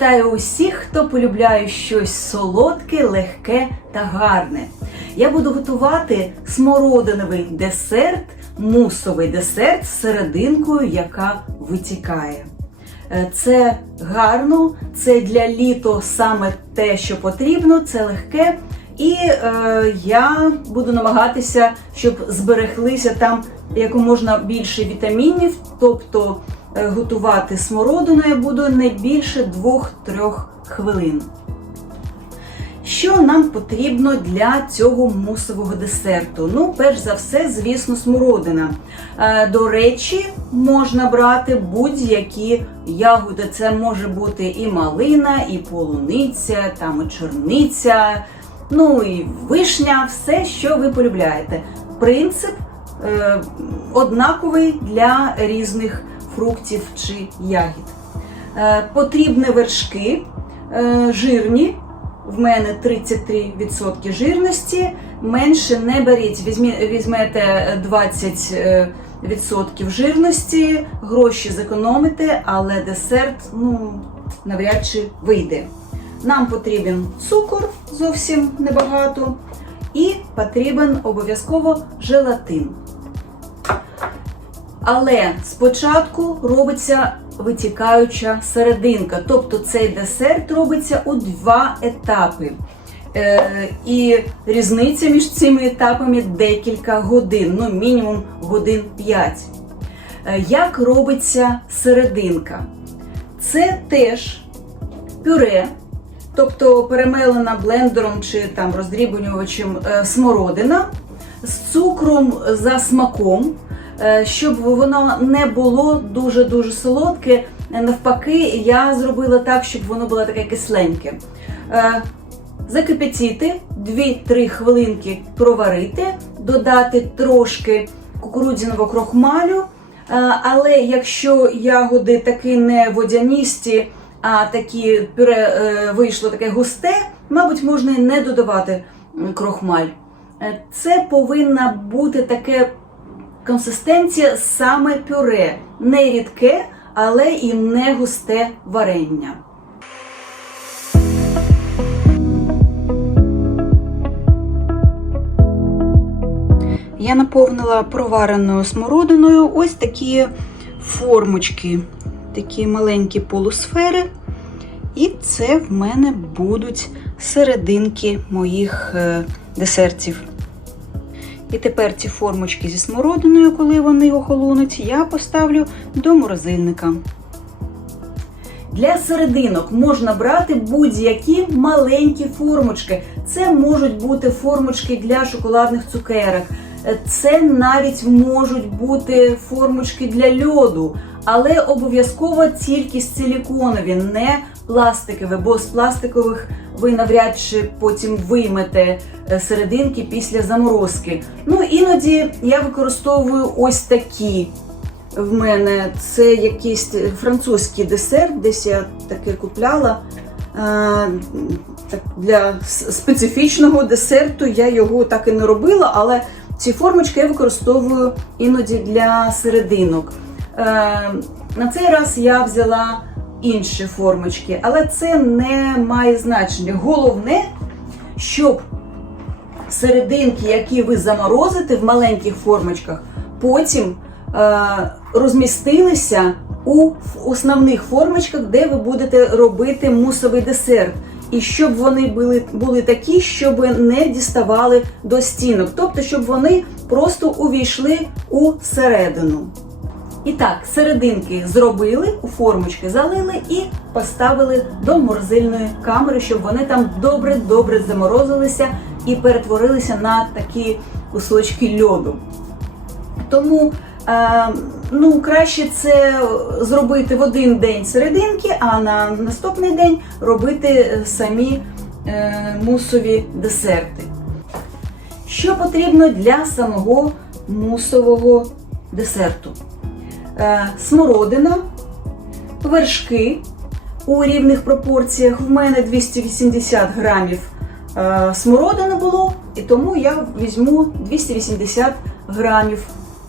вітаю усіх, хто полюбляє щось солодке, легке та гарне. Я буду готувати смородиновий десерт, мусовий десерт з серединкою, яка витікає. Е, Це гарно, це для літо саме те, що потрібно, це легке. І е, я буду намагатися, щоб збереглися там якомога більше вітамінів, тобто готувати смородину я буду не більше 2-3 хвилин. Що нам потрібно для цього мусового десерту? Ну, перш за все, звісно, смородина. Е, До речі, можна брати будь-які ягоди. Це може бути і малина, і полуниця, там і чорниця, ну і вишня, все, що ви полюбляєте. Принцип е, однаковий для різних фруктів чи ягід. Е, Потрібні вершки е, жирні. В мене 33% жирності. Менше не беріть. Візьмете 20% жирності, гроші зекономите, але десерт ну, навряд чи вийде. Нам потрібен цукор зовсім небагато, і потрібен обов'язково желатин. Але спочатку робиться витікаюча серединка, тобто цей десерт робиться у два етапи. Е, і різниця між цими етапами декілька годин, ну мінімум годин 5. Е, як робиться серединка? Це теж пюре, тобто перемелена блендером чи там роздрібнювачем е, смородина з цукром за смаком, щоб воно не було дуже-дуже солодке. Навпаки, я зробила так, щоб воно було таке кисленьке. Е, Закипятіти 2-3 хвилинки проварити, додати трошки кукурудзяного крохмалю. Е, Але якщо ягоди таки не водяністі, а такі пюре е, вийшло таке густе, мабуть, можна і не додавати крохмаль. Е, Це повинна бути таке консистенція саме пюре, не рідке, але і не густе варення. Я наповнила провареною смородиною ось такі формочки, такі маленькі полусфери. І це в мене будуть серединки моїх е, десертів. І тепер ці формочки зі смородиною, коли вони охолонуть, я поставлю до морозильника. Для серединок можна брати будь-які маленькі формочки. Це можуть бути формочки для шоколадних цукерок. Це навіть можуть бути формочки для льоду, але обов'язково тільки з силіконові, не пластикові, бо з пластикових ви навряд чи потім виймете е, серединки після заморозки. Ну іноді я використовую ось такі. В мене це якийсь французький десерт, десь я таке купляла. Е, Для специфічного десерту я його так і не робила, але ці формочки я використовую іноді для серединок. Е, На цей раз я взяла інші формочки, але це не має значення. Головне, щоб серединки, які ви заморозите в маленьких формочках, потім е, розмістилися у основних формочках, де ви будете робити мусовий десерт. І щоб вони були, були такі, щоб не діставали до стінок, тобто, щоб вони просто увійшли у середину. І так, серединки зробили у формочки, залили і поставили до морозильної камери, щоб вони там добре-добре заморозилися і перетворилися на такі кусочки льоду. Тому е, ну, краще це зробити в один день серединки, а на наступний день робити самі е, мусові десерти. Що потрібно для самого мусового десерту? Е, смородина, вершки у рівних пропорціях. В мене 280 грамів е, смородини було, і тому я візьму 280 грамів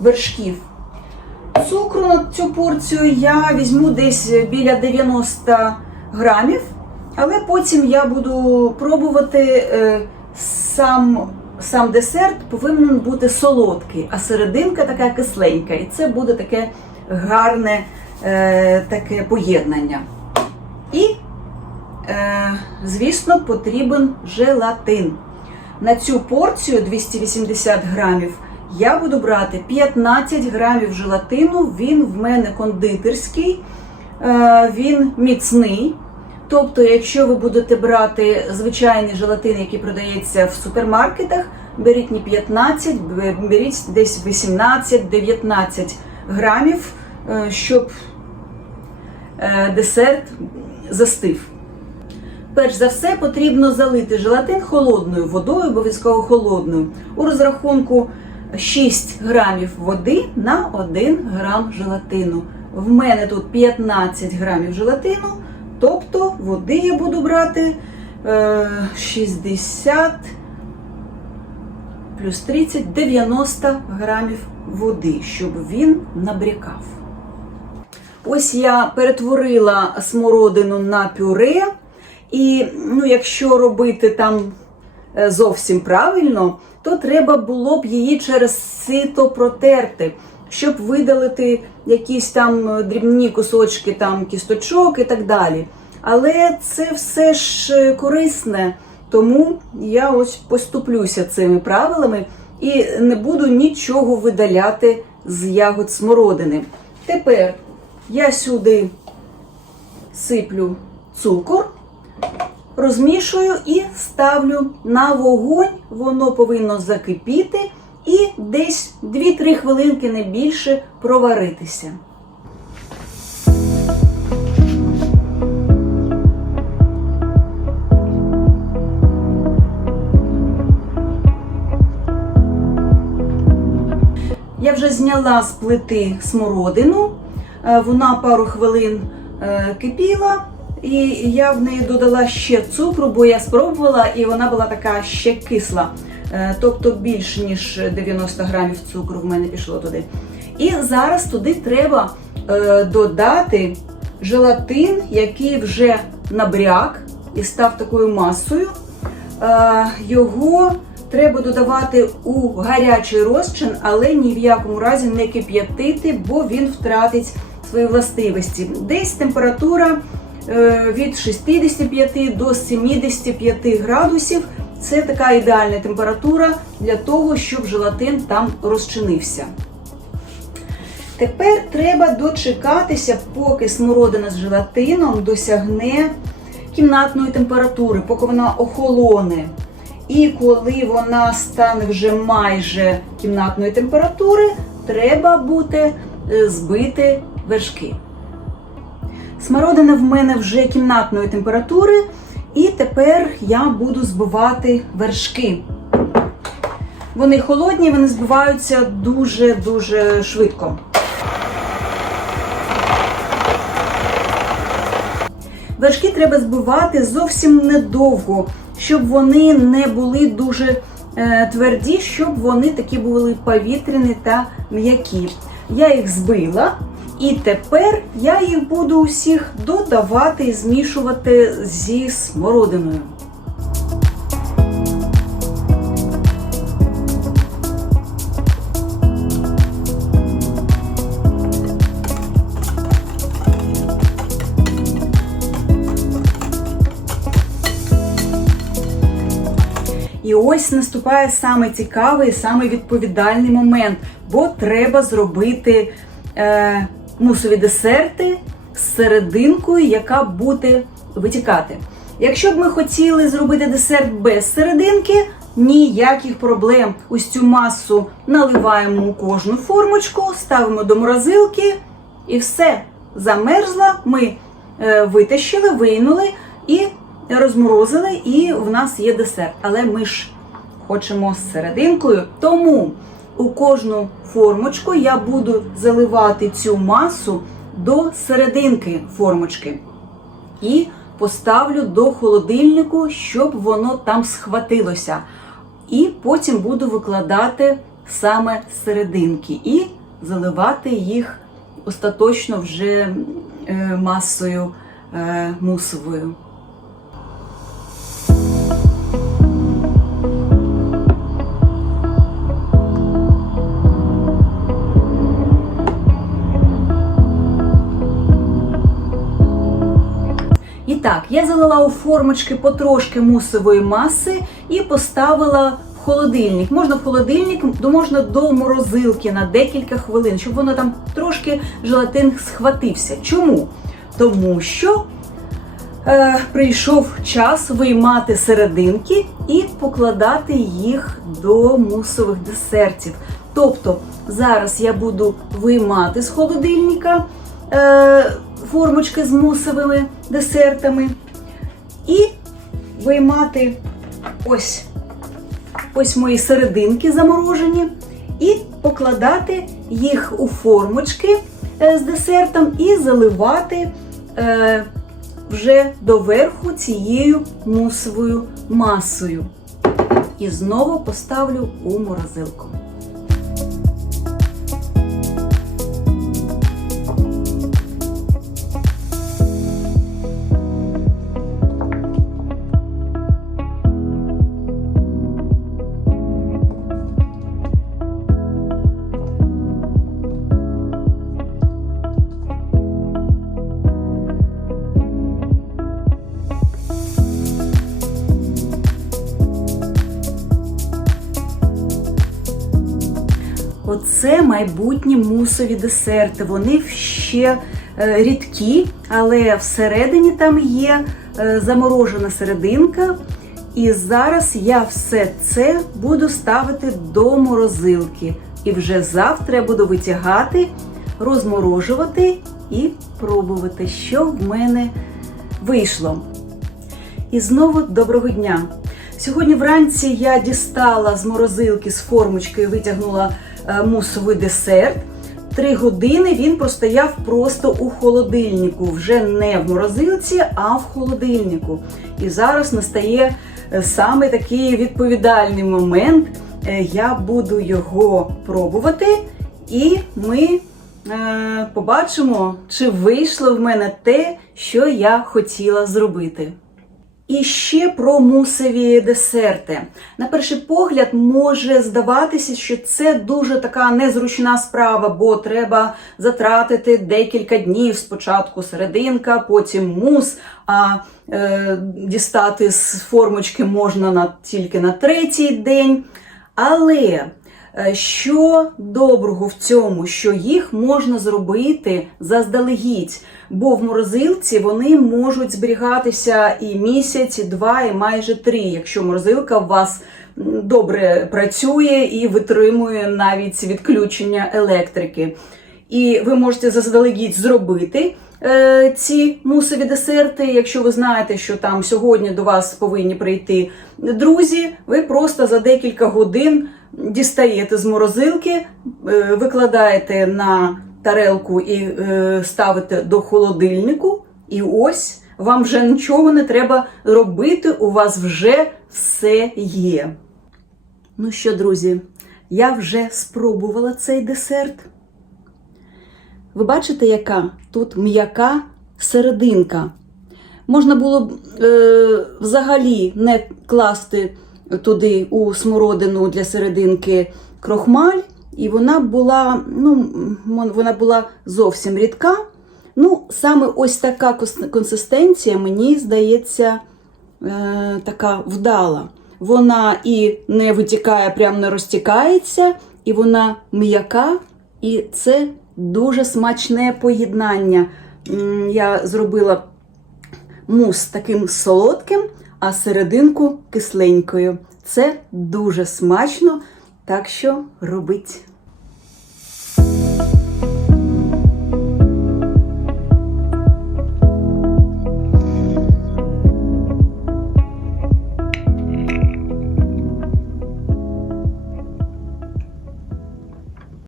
вершків. Цукру на цю порцію я візьму десь біля 90 грамів, але потім я буду пробувати е, сам, сам десерт повинен бути солодкий, а серединка така кисленька. І це буде таке гарне е, таке поєднання. І, е, звісно, потрібен желатин. На цю порцію 280 грамів я буду брати 15 грамів желатину. Він в мене кондитерський, е, він міцний. Тобто, якщо ви будете брати звичайний желатин, який продається в супермаркетах, беріть не 15, беріть десь 18-19 грамів, е, щоб е, десерт застив. Перш за все, потрібно залити желатин холодною водою, обов'язково холодною. У розрахунку 6 грамів води на 1 грам желатину. В мене тут 15 грамів желатину, тобто води я буду брати е, 60 плюс 30 90 грамів води, щоб він набрякав. Ось я перетворила смородину на пюре. І ну, якщо робити там е, зовсім правильно, то треба було б її через сито протерти, щоб видалити якісь там е, дрібні кусочки там кісточок і так далі. Але це все ж е, корисне, тому я ось поступлюся цими правилами і не буду нічого видаляти з ягод смородини. Тепер я сюди сиплю цукор розмішую і ставлю на вогонь, воно повинно закипіти і десь 2-3 хвилинки не більше проваритися. Зняла з плити смородину, е, вона пару хвилин е, кипіла. І я в неї додала ще цукру, бо я спробувала, і вона була така ще кисла. Е, Тобто більш ніж 90 грамів цукру в мене пішло туди. І зараз туди треба додати желатин, який вже набряк і став такою масою. Його треба додавати у гарячий розчин, але ні в якому разі не кип'ятити, бо він втратить свої властивості. Десь температура е, від 65 до 75 градусів. Це така ідеальна температура для того, щоб желатин там розчинився. Тепер треба дочекатися, поки смородина з желатином досягне кімнатної температури, поки вона охолоне. І коли вона стане вже майже кімнатної температури, треба буде е, збити вершки. Смородина в мене вже кімнатної температури, і тепер я буду збивати вершки. Вони холодні, вони збиваються дуже-дуже швидко. Вершки треба збивати зовсім недовго, щоб вони не були дуже е, тверді, щоб вони такі були повітряні та м'які. Я їх збила, і тепер я їх буду усіх додавати і змішувати зі смородиною. І ось наступає саме цікавий, саме відповідальний момент, бо треба зробити е, мусові десерти з серединкою, яка буде витікати. Якщо б ми хотіли зробити десерт без серединки, ніяких проблем. Ось цю масу наливаємо у кожну формочку, ставимо до морозилки і все. Замерзла, ми е, витащили, вийнули і розморозили, і в нас є десерт. Але ми ж хочемо з серединкою. Тому у кожну формочку я буду заливати цю масу до серединки формочки. І поставлю до холодильнику, щоб воно там схватилося. І потім буду викладати саме серединки і заливати їх остаточно вже е, масою е, мусовою. Так, я залила у формочки потрошки мусової маси і поставила в холодильник. Можна в холодильник, можна до морозилки на декілька хвилин, щоб воно там трошки желатин схватився. Чому? Тому що е, прийшов час виймати серединки і покладати їх до мусових десертів. Тобто зараз я буду виймати з холодильника е, формочки з мусовими десертами і виймати ось, ось мої серединки заморожені, і покладати їх у формочки е, з десертом і заливати е, вже доверху цією мусовою масою. І знову поставлю у морозилку. Оце майбутні мусові десерти. Вони ще е, рідкі, але всередині там є е, заморожена серединка. І зараз я все це буду ставити до морозилки. І вже завтра я буду витягати, розморожувати і пробувати, що в мене вийшло. І знову доброго дня! Сьогодні вранці я дістала з морозилки з формочки, витягнула мусовий десерт. Три години він простояв просто у холодильнику, вже не в морозилці, а в холодильнику. І зараз настає е, саме такий відповідальний момент. Е, Я буду його пробувати, і ми е, побачимо, чи вийшло в мене те, що я хотіла зробити. І ще про мусові десерти. На перший погляд може здаватися, що це дуже така незручна справа, бо треба затратити декілька днів. Спочатку серединка, потім мус, а е, дістати з формочки можна на, тільки на третій день. Але що доброго в цьому, що їх можна зробити заздалегідь, бо в морозилці вони можуть зберігатися і місяць, і два, і майже три, якщо морозилка у вас добре працює і витримує навіть відключення електрики. І ви можете заздалегідь зробити е, ці мусові десерти. Якщо ви знаєте, що там сьогодні до вас повинні прийти друзі, ви просто за декілька годин дістаєте з морозилки, е, викладаєте на тарелку і е, ставите до холодильнику. І ось вам вже нічого не треба робити, у вас вже все є. Ну що, друзі, я вже спробувала цей десерт. Ви бачите, яка тут м'яка серединка. Можна було б е, взагалі не класти туди у смородину для серединки крохмаль, і вона була, ну, вона була зовсім рідка. Ну, саме ось така консистенція, мені здається, е, така вдала. Вона і не витікає, прямо не розтікається, і вона м'яка, і це дуже смачне поєднання. Я зробила мус таким солодким, а серединку кисленькою. Це дуже смачно, так що робіть.